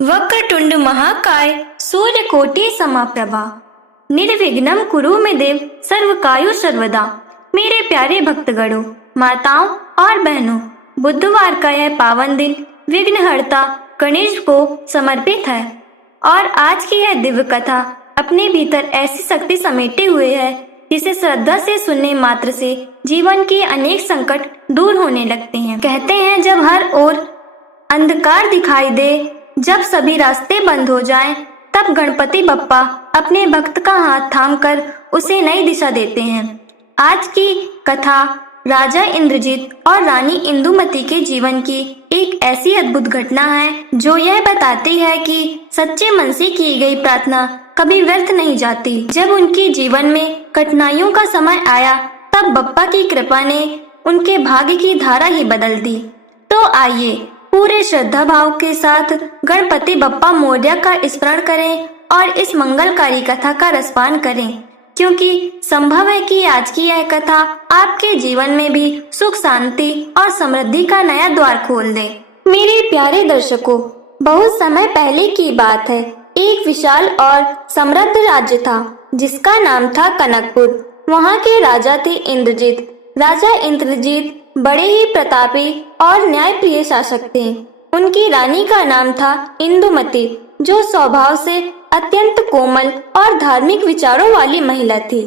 वक्रतुंड महाकाय सूर्यकोटि समप्रभा निर्विघ्नं कुरु मे देव सर्वकार्येषु सर्वदा। मेरे प्यारे भक्तगणों, माताओं और बहनों, बुधवार का यह पावन दिन विघ्नहर्ता गणेश को समर्पित है और आज की यह दिव्य कथा अपने भीतर ऐसी शक्ति समेटे हुए है जिसे श्रद्धा से सुनने मात्र से जीवन के अनेक संकट दूर होने लगते हैं। कहते हैं जब हर ओर अंधकार दिखाई दे, जब सभी रास्ते बंद हो जाएं, तब गणपति बप्पा अपने भक्त का हाथ थामकर उसे नई दिशा देते हैं। आज की कथा राजा इंद्रजीत और रानी इंदुमती के जीवन की एक ऐसी अद्भुत घटना है जो यह बताती है कि सच्चे मन से की गई प्रार्थना कभी व्यर्थ नहीं जाती। जब उनके जीवन में कठिनाइयों का समय आया, तब बप्पा की कृपा ने उनके भाग्य की धारा ही बदल दी। तो आइए पूरे श्रद्धा भाव के साथ गणपति बप्पा मोरया का स्मरण करें और इस मंगलकारी कथा का रसपान करें, क्योंकि संभव है कि आज की यह कथा आपके जीवन में भी सुख शांति और समृद्धि का नया द्वार खोल दे। मेरे प्यारे दर्शकों, बहुत समय पहले की बात है। एक विशाल और समृद्ध राज्य था जिसका नाम था कनकपुर। वहाँ के राजा थे इंद्रजीत। राजा इंद्रजीत बड़े ही प्रतापी और न्यायप्रिय शासक थे। उनकी रानी का नाम था इंदुमती, जो स्वभाव से अत्यंत कोमल और धार्मिक विचारों वाली महिला थी।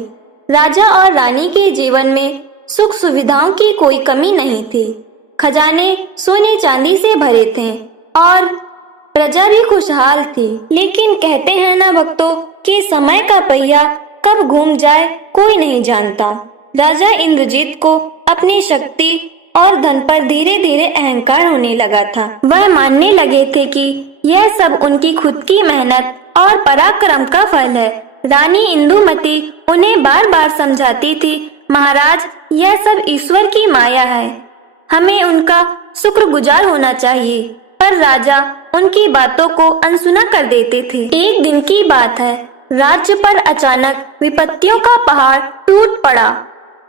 राजा और रानी के जीवन में सुख सुविधाओं की कोई कमी नहीं थी। खजाने सोने चांदी से भरे थे और प्रजा भी खुशहाल थी। लेकिन कहते हैं ना भक्तों कि समय का पहिया कब घूम जाए कोई नहीं जानता। राजा इंद्रजीत को अपनी शक्ति और धन पर धीरे धीरे अहंकार होने लगा था। वह मानने लगे थे कि यह सब उनकी खुद की मेहनत और पराक्रम का फल है। रानी इंदुमती उन्हें बार बार समझाती थी, महाराज, यह सब ईश्वर की माया है, हमें उनका शुक्रगुजार होना चाहिए। पर राजा उनकी बातों को अनसुना कर देते थे। एक दिन की बात है, राज्य पर अचानक विपत्तियों का पहाड़ टूट पड़ा।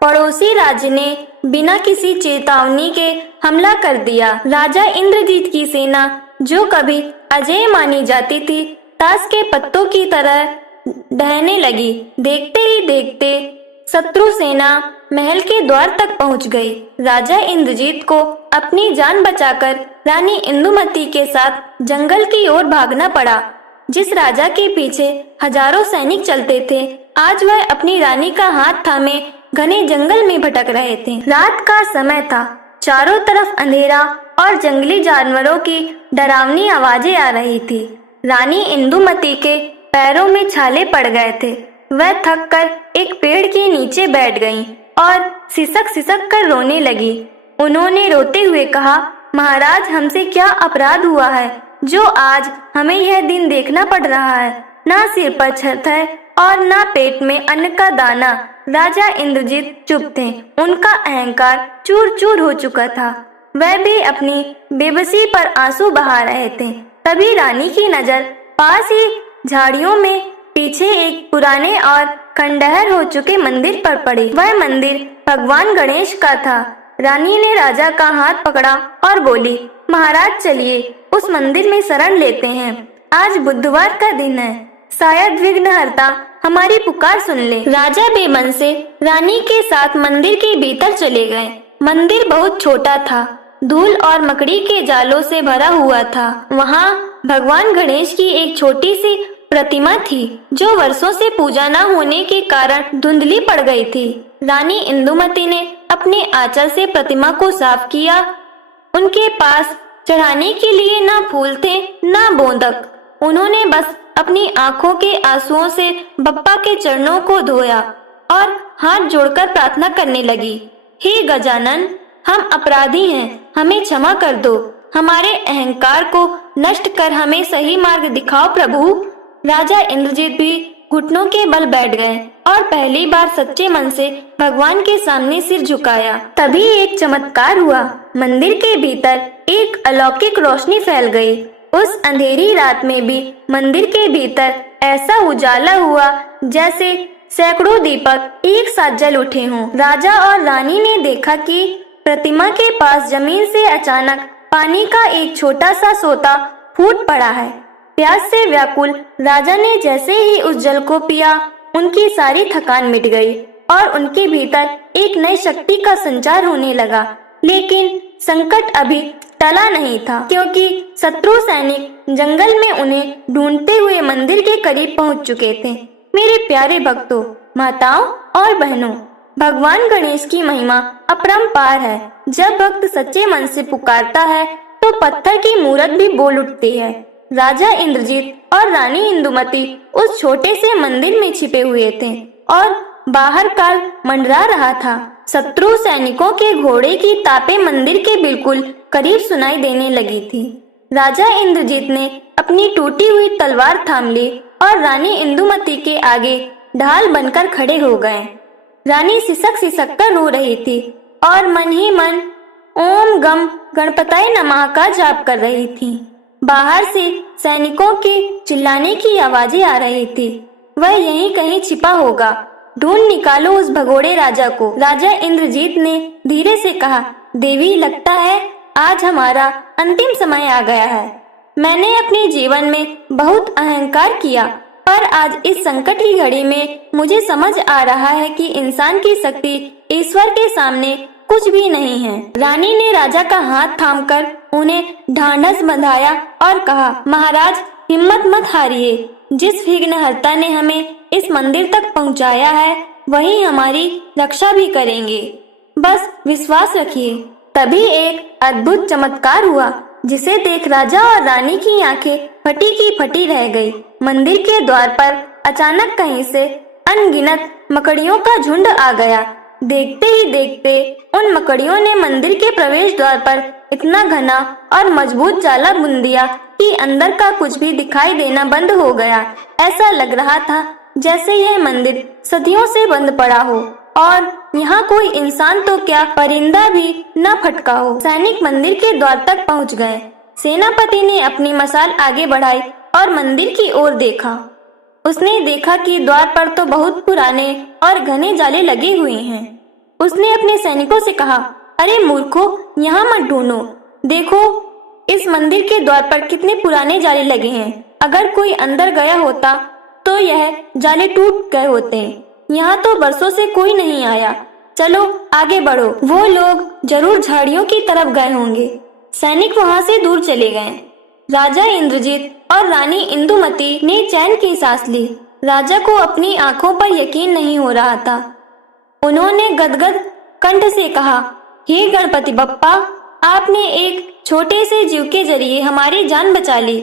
पड़ोसी राज्य ने बिना किसी चेतावनी के हमला कर दिया। राजा इंद्रजीत की सेना, जो कभी अजेय मानी जाती थी, ताश के पत्तों की तरह ढहने लगी। देखते ही देखते शत्रु सेना महल के द्वार तक पहुंच गई। राजा इंद्रजीत को अपनी जान बचाकर रानी इंदुमती के साथ जंगल की ओर भागना पड़ा। जिस राजा के पीछे हजारों सैनिक चलते थे, आज वह अपनी रानी का हाथ थामे घने जंगल में भटक रहे थे। रात का समय था, चारों तरफ अंधेरा और जंगली जानवरों की डरावनी आवाजें आ रही थी। रानी इंदुमती के पैरों में छाले पड़ गए थे। वह थक कर एक पेड़ के नीचे बैठ गईं और सिसक सिसक कर रोने लगी। उन्होंने रोते हुए कहा, महाराज, हमसे क्या अपराध हुआ है जो आज हमें यह दिन देखना पड़ रहा है। ना सिर पर छत है और ना पेट में अन्न का दाना। राजा इंद्रजीत चुप थे। उनका अहंकार चूर चूर हो चुका था। वह भी अपनी बेबसी पर आंसू बहा रहे थे। तभी रानी की नजर पास ही झाड़ियों में पीछे एक पुराने और खंडहर हो चुके मंदिर पर पड़ी। वह मंदिर भगवान गणेश का था। रानी ने राजा का हाथ पकड़ा और बोली, महाराज, चलिए उस मंदिर में शरण लेते हैं। आज बुधवार का दिन है, शायद विघ्नहर्ता हमारी पुकार सुन ले। राजा बेमन से रानी के साथ मंदिर के भीतर चले गए। मंदिर बहुत छोटा था, धूल और मकड़ी के जालों से भरा हुआ था। वहाँ भगवान गणेश की एक छोटी सी प्रतिमा थी, जो वर्षों से पूजा न होने के कारण धुंधली पड़ गई थी। रानी इंदुमती ने अपने आंचल से प्रतिमा को साफ किया। उनके पास चढ़ाने के लिए ना फूल थे ना बोंदक। उन्होंने बस अपनी आंखों के आंसुओं से बप्पा के चरणों को धोया और हाथ जोड़कर प्रार्थना करने लगी, हे गजानन, हम अपराधी हैं, हमें क्षमा कर दो। हमारे अहंकार को नष्ट कर हमें सही मार्ग दिखाओ प्रभु। राजा इंद्रजीत भी घुटनों के बल बैठ गए और पहली बार सच्चे मन से भगवान के सामने सिर झुकाया। तभी एक चमत्कार हुआ। मंदिर के भीतर एक अलौकिक रोशनी फैल गई। उस अंधेरी रात में भी मंदिर के भीतर ऐसा उजाला हुआ जैसे सैकड़ों दीपक एक साथ जल उठे हों। राजा और रानी ने देखा कि प्रतिमा के पास जमीन से अचानक पानी का एक छोटा सा सोता फूट पड़ा है। प्यास से व्याकुल राजा ने जैसे ही उस जल को पिया, उनकी सारी थकान मिट गई और उनके भीतर एक नई शक्ति का संचार होने लगा। लेकिन संकट अभी टला नहीं था, क्योंकि शत्रु सैनिक जंगल में उन्हें ढूंढते हुए मंदिर के करीब पहुंच चुके थे। मेरे प्यारे भक्तों, माताओं और बहनों, भगवान गणेश की महिमा अपरंपार है। जब भक्त सच्चे मन से पुकारता है तो पत्थर की मूरत भी बोल उठती है। राजा इंद्रजीत और रानी इंदुमती उस छोटे से मंदिर में छिपे हुए थे और बाहर काल मंडरा रहा था। शत्रु सैनिकों के घोड़े की तापे मंदिर के बिल्कुल करीब सुनाई देने लगी थी। राजा इंद्रजीत ने अपनी टूटी हुई तलवार थाम ली और रानी इंदुमती के आगे ढाल बनकर खड़े हो गए। रानी सिसक सिसक कर रो रही थी और मन ही मन ओम गम गणपताय नमः का जाप कर रही थी। बाहर से सैनिकों के चिल्लाने की आवाजें आ रही थी। वह यहीं कहीं छिपा होगा, ढूंढ निकालो उस भगोड़े राजा को। राजा इंद्रजीत ने धीरे से कहा, देवी, लगता है आज हमारा अंतिम समय आ गया है। मैंने अपने जीवन में बहुत अहंकार किया, पर आज इस संकट की घड़ी में मुझे समझ आ रहा है कि इंसान की शक्ति ईश्वर के सामने कुछ भी नहीं है। रानी ने राजा का हाथ थामकर उन्हें ढांढस बंधाया और कहा, महाराज, हिम्मत मत हारिए। जिस विघ्नहर्ता ने हमें इस मंदिर तक पहुंचाया है, वही हमारी रक्षा भी करेंगे। बस विश्वास रखिए। तभी एक अद्भुत चमत्कार हुआ, जिसे देख राजा और रानी की आंखें फटी की फटी रह गई। मंदिर के द्वार पर अचानक कहीं से अनगिनत मकड़ियों का झुंड आ गया। देखते ही देखते उन मकड़ियों ने मंदिर के प्रवेश द्वार पर इतना घना और मजबूत जाला बुन दिया कि अंदर का कुछ भी दिखाई देना बंद हो गया। ऐसा लग रहा था जैसे यह मंदिर सदियों से बंद पड़ा हो और यहाँ कोई इंसान तो क्या, परिंदा भी न फटका हो। सैनिक मंदिर के द्वार तक पहुँच गए। सेनापति ने अपनी मशाल आगे बढ़ाई और मंदिर की ओर देखा। उसने देखा कि द्वार पर तो बहुत पुराने और घने जाले लगे हुए हैं। उसने अपने सैनिकों से कहा, अरे मूर्खों, यहाँ मत ढूंढो। देखो इस मंदिर के द्वार पर कितने पुराने जाले लगे हैं। अगर कोई अंदर गया होता तो यह जाले टूट गए होते। यहाँ तो बरसों से कोई नहीं आया। चलो आगे बढ़ो। वो लोग जरूर झाड़ियों की तरफ गए होंगे। सैनिक वहाँ से दूर चले गए। राजा इंद्रजीत और रानी इंदुमती ने चैन की सांस ली। राजा को अपनी आंखों पर यकीन नहीं हो रहा था। उन्होंने गदगद कंठ से कहा, हे गणपति बप्पा, आपने एक छोटे से जीव के जरिए हमारी जान बचा ली।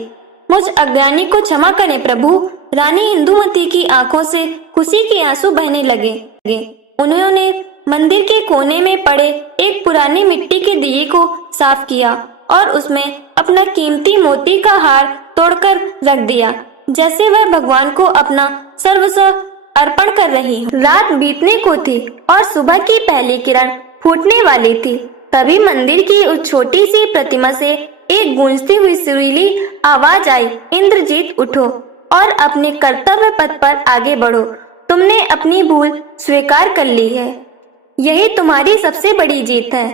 मुझ अज्ञानी को क्षमा करें प्रभु। रानी इंदुमती की आंखों से खुशी के आंसू बहने लगे। उन्होंने मंदिर के कोने में पड़े एक पुराने मिट्टी के दिए को साफ किया और उसमें अपना कीमती मोती का हार तोड़कर रख दिया, जैसे वह भगवान को अपना सर्वस्व अर्पण कर रही हो। रात बीतने को थी और सुबह की पहली किरण फूटने वाली थी। तभी मंदिर की उस छोटी सी प्रतिमा से एक गूंजती हुई सुरीली आवाज आई, इंद्रजीत उठो और अपने कर्तव्य पथ पर आगे बढ़ो। तुमने अपनी भूल स्वीकार कर ली है। यही तुम्हारी सबसे बड़ी जीत है।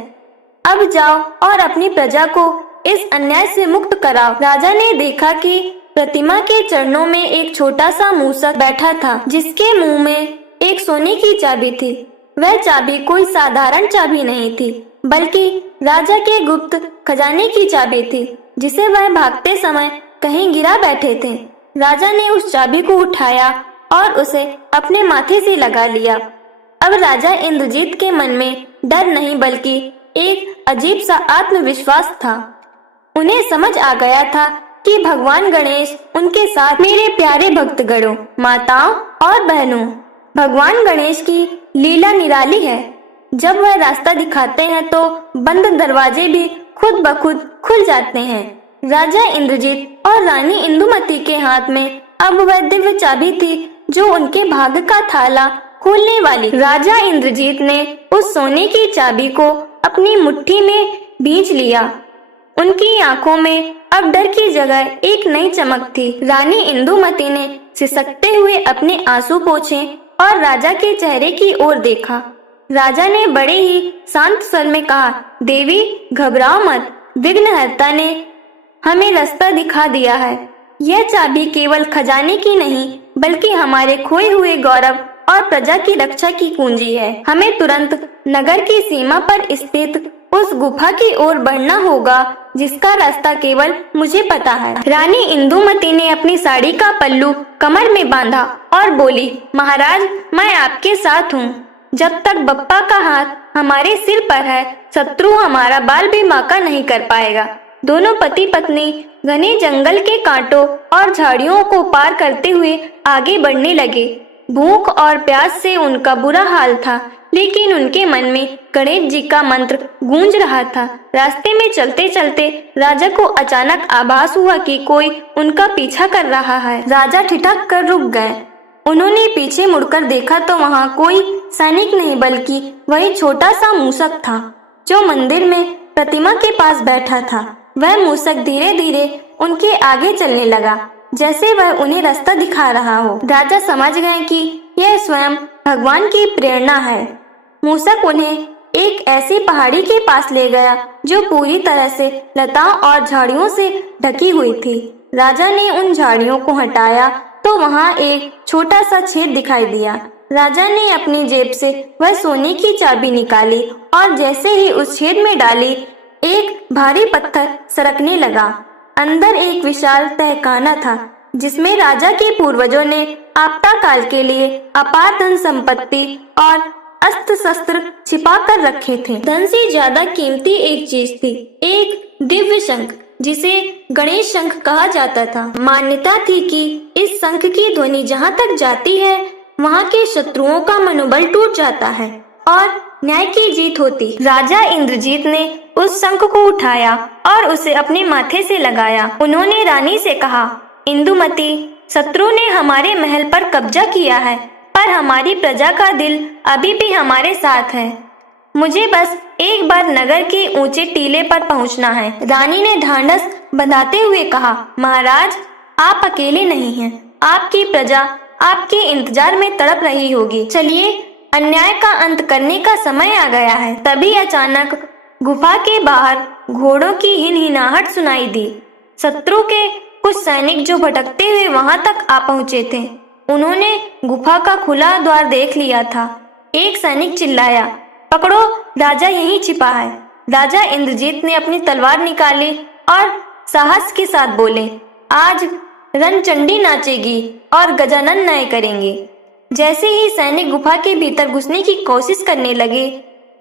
अब जाओ और अपनी प्रजा को इस अन्याय से मुक्त कराओ। राजा ने देखा कि प्रतिमा के चरणों में एक छोटा सा मूसक बैठा था, जिसके मुंह में एक सोने की चाबी थी। वह चाबी कोई साधारण चाबी नहीं थी, बल्कि राजा के गुप्त खजाने की चाबी थी, जिसे वह भागते समय कहीं गिरा बैठे थे। राजा ने उस चाबी को उठाया और उसे अपने माथे से लगा लिया। अब राजा इंद्रजीत के मन में डर नहीं बल्कि एक अजीब सा आत्मविश्वास था। उन्हें समझ आ गया था कि भगवान गणेश उनके साथ। मेरे प्यारे भक्तगणों, माताओं और बहनों, भगवान गणेश की लीला निराली है। जब वह रास्ता दिखाते हैं तो बंद दरवाजे भी खुद ब खुद खुल जाते हैं। राजा इंद्रजीत और रानी इंदुमती के हाथ में अब वह दिव्य चाबी थी जो उनके भाग्य का ताला खोलने वाली। राजा इंद्रजीत ने उस सोने की चाबी को अपनी मुट्ठी में भींच लिया। उनकी आंखों में अब डर की जगह एक नई चमक थी। रानी इंदुमती ने सिसकते हुए अपने आंसू पोंछे और राजा के चेहरे की ओर देखा। राजा ने बड़े ही शांत स्वर में कहा, देवी घबराओ मत, विघ्नहर्ता ने हमें रास्ता दिखा दिया है। यह चाबी केवल खजाने की नहीं बल्कि हमारे खोए हुए गौरव और प्रजा की रक्षा की कुंजी है। हमें तुरंत नगर की सीमा पर स्थित उस गुफा की ओर बढ़ना होगा जिसका रास्ता केवल मुझे पता है। रानी इंदुमती ने अपनी साड़ी का पल्लू कमर में बांधा और बोली, महाराज, मैं आपके साथ हूँ। जब तक बप्पा का हाथ हमारे सिर पर है, शत्रु हमारा बाल भी बांका नहीं कर पाएगा। दोनों पति पत्नी घने जंगल के कांटों और झाड़ियों को पार करते हुए आगे बढ़ने लगे। भूख और प्यास से उनका बुरा हाल था, लेकिन उनके मन में गणेश जी का मंत्र गूंज रहा था। रास्ते में चलते चलते राजा को अचानक आभास हुआ कि कोई उनका पीछा कर रहा है। राजा ठिठक कर रुक गए। उन्होंने पीछे मुड़कर देखा तो वहाँ कोई सैनिक नहीं बल्कि वही छोटा सा मूसक था जो मंदिर में प्रतिमा के पास बैठा था। वह मूसक धीरे धीरे उनके आगे चलने लगा, जैसे वह उन्हें रास्ता दिखा रहा हो। राजा समझ गए कि यह स्वयं भगवान की प्रेरणा है। मूसक उन्हें एक ऐसी पहाड़ी के पास ले गया जो पूरी तरह से लताओं और झाड़ियों से ढकी हुई थी। राजा ने उन झाड़ियों को हटाया तो वहाँ एक छोटा सा छेद दिखाई दिया। राजा ने अपनी जेब से वह सोने की चाबी निकाली और जैसे ही उस छेद में डाली, एक भारी पत्थर सरकने लगा। अंदर एक विशाल तहखाना था जिसमें राजा के पूर्वजों ने आपातकाल के लिए अपार धन संपत्ति और अस्त्र शस्त्र छिपा कर रखे थे। धन से ज्यादा कीमती एक चीज थी, एक दिव्य शंख जिसे गणेश शंख कहा जाता था। मान्यता थी कि इस शंख की ध्वनि जहाँ तक जाती है वहाँ के शत्रुओं का मनोबल टूट जाता है और न्याय की जीत होती। राजा इंद्रजीत ने उस शंख को उठाया और उसे अपने माथे से लगाया। उन्होंने रानी से कहा, इंदुमती, शत्रु ने हमारे महल पर कब्जा किया है, पर हमारी प्रजा का दिल अभी भी हमारे साथ है। मुझे बस एक बार नगर के ऊंचे टीले पर पहुंचना है। रानी ने ढांढस बंधाते हुए कहा, महाराज, आप अकेले नहीं हैं। आपकी प्रजा आपके इंतजार में तड़प रही होगी। चलिए, अन्याय का अंत करने का समय आ गया है। तभी अचानक गुफा के बाहर घोड़ों की हिनहिनाहट सुनाई दी। शत्रु के कुछ सैनिक जो भटकते हुए वहां तक आ पहुंचे थे। उन्होंने गुफा का खुला द्वार देख लिया था। एक सैनिक चिल्लाया, पकड़ो, राजा यहीं छिपा है। राजा इंद्रजीत ने अपनी तलवार निकाली और साहस के साथ बोले, आज रणचंडी नाचेगी और गजानन नए करेंगे। जैसे ही सैनिक गुफा के भीतर घुसने की कोशिश करने लगे,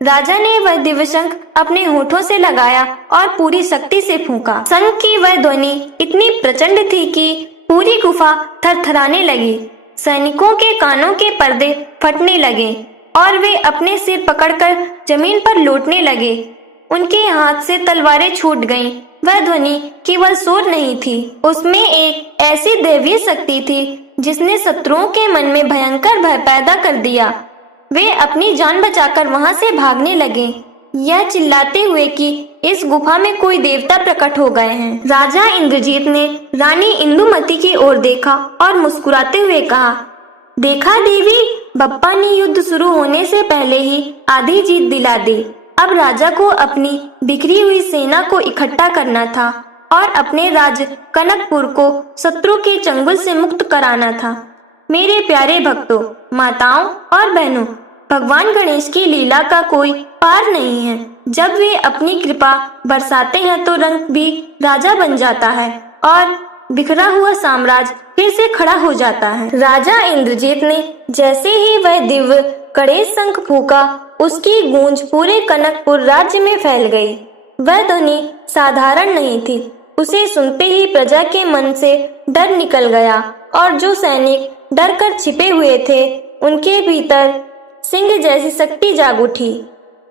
राजा ने वह दिव्य शंख अपने होठों से लगाया और पूरी शक्ति से फूंका। शंख की वह ध्वनि इतनी प्रचंड थी कि पूरी गुफा थरथराने लगी। सैनिकों के कानों के पर्दे फटने लगे और वे अपने सिर पकड़कर जमीन पर लौटने लगे। उनके हाथ से तलवारें छूट गईं। वह ध्वनि केवल शोर नहीं थी, उसमें एक ऐसी दैवीय शक्ति थी जिसने शत्रुओं के मन में भयंकर भय पैदा कर दिया। वे अपनी जान बचाकर वहां से भागने लगे, यह चिल्लाते हुए कि इस गुफा में कोई देवता प्रकट हो गए हैं। राजा इंद्रजीत ने रानी इंदुमती की ओर देखा और मुस्कुराते हुए कहा, देखा देवी, बप्पा ने युद्ध शुरू होने से पहले ही आधी जीत दिला दी। अब राजा को अपनी बिखरी हुई सेना को इकट्ठा करना था और अपने राज्य कनकपुर को शत्रु के चंगुल से मुक्त कराना था। मेरे प्यारे भक्तों, माताओं और बहनों, भगवान गणेश की लीला का कोई पार नहीं है। जब वे अपनी कृपा बरसाते हैं तो रंग भी राजा बन जाता है और बिखरा हुआ साम्राज्य फिर से खड़ा हो जाता है। राजा इंद्रजीत ने जैसे ही वह दिव्य गणेश शंख फूंका, उसकी गूंज पूरे कनकपुर राज्य में फैल गई। वह ध्वनि साधारण नहीं थी, उसे सुनते ही प्रजा के मन से डर निकल गया और जो सैनिक डर कर छिपे हुए थे उनके भीतर सिंह जैसी शक्ति जाग उठी।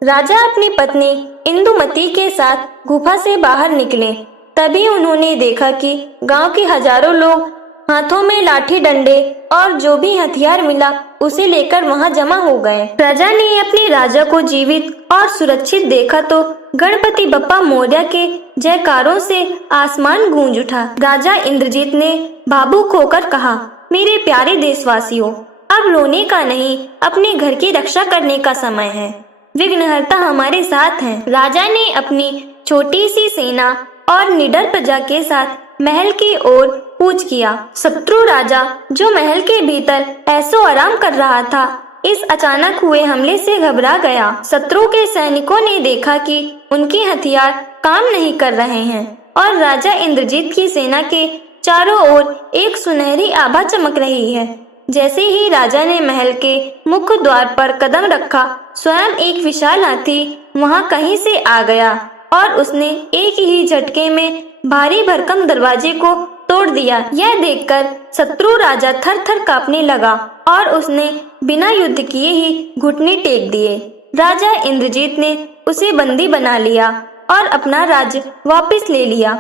राजा अपनी पत्नी इंदुमती के साथ गुफा से बाहर निकले। तभी उन्होंने देखा कि गांव के हजारों लोग हाथों में लाठी डंडे और जो भी हथियार मिला उसे लेकर वहां जमा हो गए। प्रजा ने अपने राजा को जीवित और सुरक्षित देखा तो गणपति बप्पा मौर्य के जयकारों से आसमान गूंज उठा। राजा इंद्रजीत ने भावुक होकर कहा, मेरे प्यारे देशवासियों, अब रोने का नहीं, अपने घर की रक्षा करने का समय है। विघ्नहर्ता हमारे साथ हैं। राजा ने अपनी छोटी सी सेना और निडर प्रजा के साथ महल की ओर कूच किया। शत्रु राजा जो महल के भीतर ऐसो आराम कर रहा था, इस अचानक हुए हमले से घबरा गया। शत्रु के सैनिकों ने देखा कि उनके हथियार काम नहीं कर रहे हैं और राजा इंद्रजीत की सेना के चारों ओर एक सुनहरी आभा चमक रही है। जैसे ही राजा ने महल के मुख्य द्वार पर कदम रखा, स्वयं एक विशाल हाथी वहां कहीं से आ गया और उसने एक ही झटके में भारी भरकम दरवाजे को तोड़ दिया। यह देखकर शत्रु राजा थर थर कांपने लगा और उसने बिना युद्ध किए ही घुटने टेक दिए। राजा इंद्रजीत ने उसे बंदी बना लिया और अपना राज्य वापस ले लिया।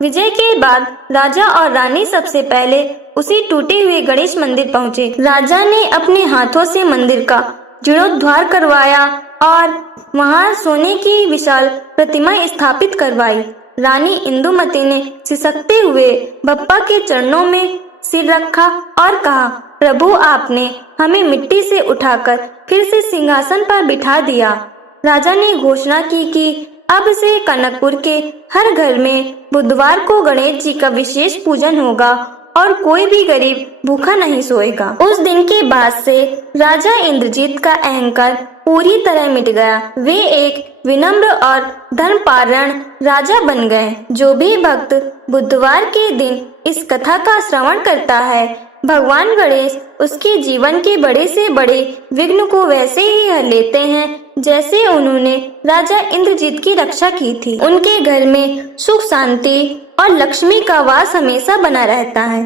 विजय के बाद राजा और रानी सबसे पहले उसी टूटे हुए गणेश मंदिर पहुंचे। राजा ने अपने हाथों से मंदिर का जीर्णोद्धार करवाया और वहां सोने की विशाल प्रतिमा स्थापित करवाई। रानी इंदुमती ने सिसकते हुए बप्पा के चरणों में सिर रखा और कहा, प्रभु आपने हमें मिट्टी से उठाकर फिर से सिंहासन पर बिठा दिया। राजा ने घोषणा की कि अब से कनकपुर के हर घर में बुधवार को गणेश जी का विशेष पूजन होगा और कोई भी गरीब भूखा नहीं सोएगा। उस दिन के बाद से राजा इंद्रजीत का अहंकार पूरी तरह मिट गया। वे एक विनम्र और धर्मपरायण राजा बन गए। जो भी भक्त बुधवार के दिन इस कथा का श्रवण करता है, भगवान गणेश उसके जीवन के बड़े से बड़े विघ्न को वैसे ही हर लेते हैं जैसे उन्होंने राजा इंद्रजीत की रक्षा की थी। उनके घर में सुख शांति और लक्ष्मी का वास हमेशा बना रहता है।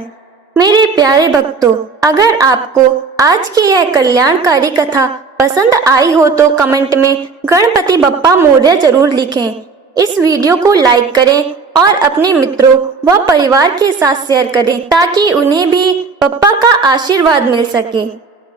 मेरे प्यारे भक्तों, अगर आपको आज की यह कल्याणकारी कथा पसंद आई हो तो कमेंट में गणपति बप्पा मोरया जरूर लिखें। इस वीडियो को लाइक करें और अपने मित्रों व परिवार के साथ शेयर करें ताकि उन्हें भी बप्पा का आशीर्वाद मिल सके।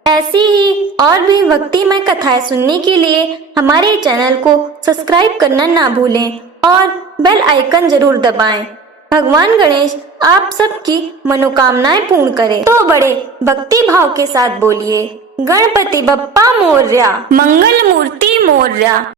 ऐसी ही और भी भक्तिमय कथाएं सुनने के लिए हमारे चैनल को सब्सक्राइब करना ना भूलें और बेल आइकन जरूर दबाएं। भगवान गणेश आप सबकी मनोकामनाएं पूर्ण करें। तो बड़े भक्ति भाव के साथ बोलिए, गणपति बप्पा मोरया, मंगल मूर्ति मोरया।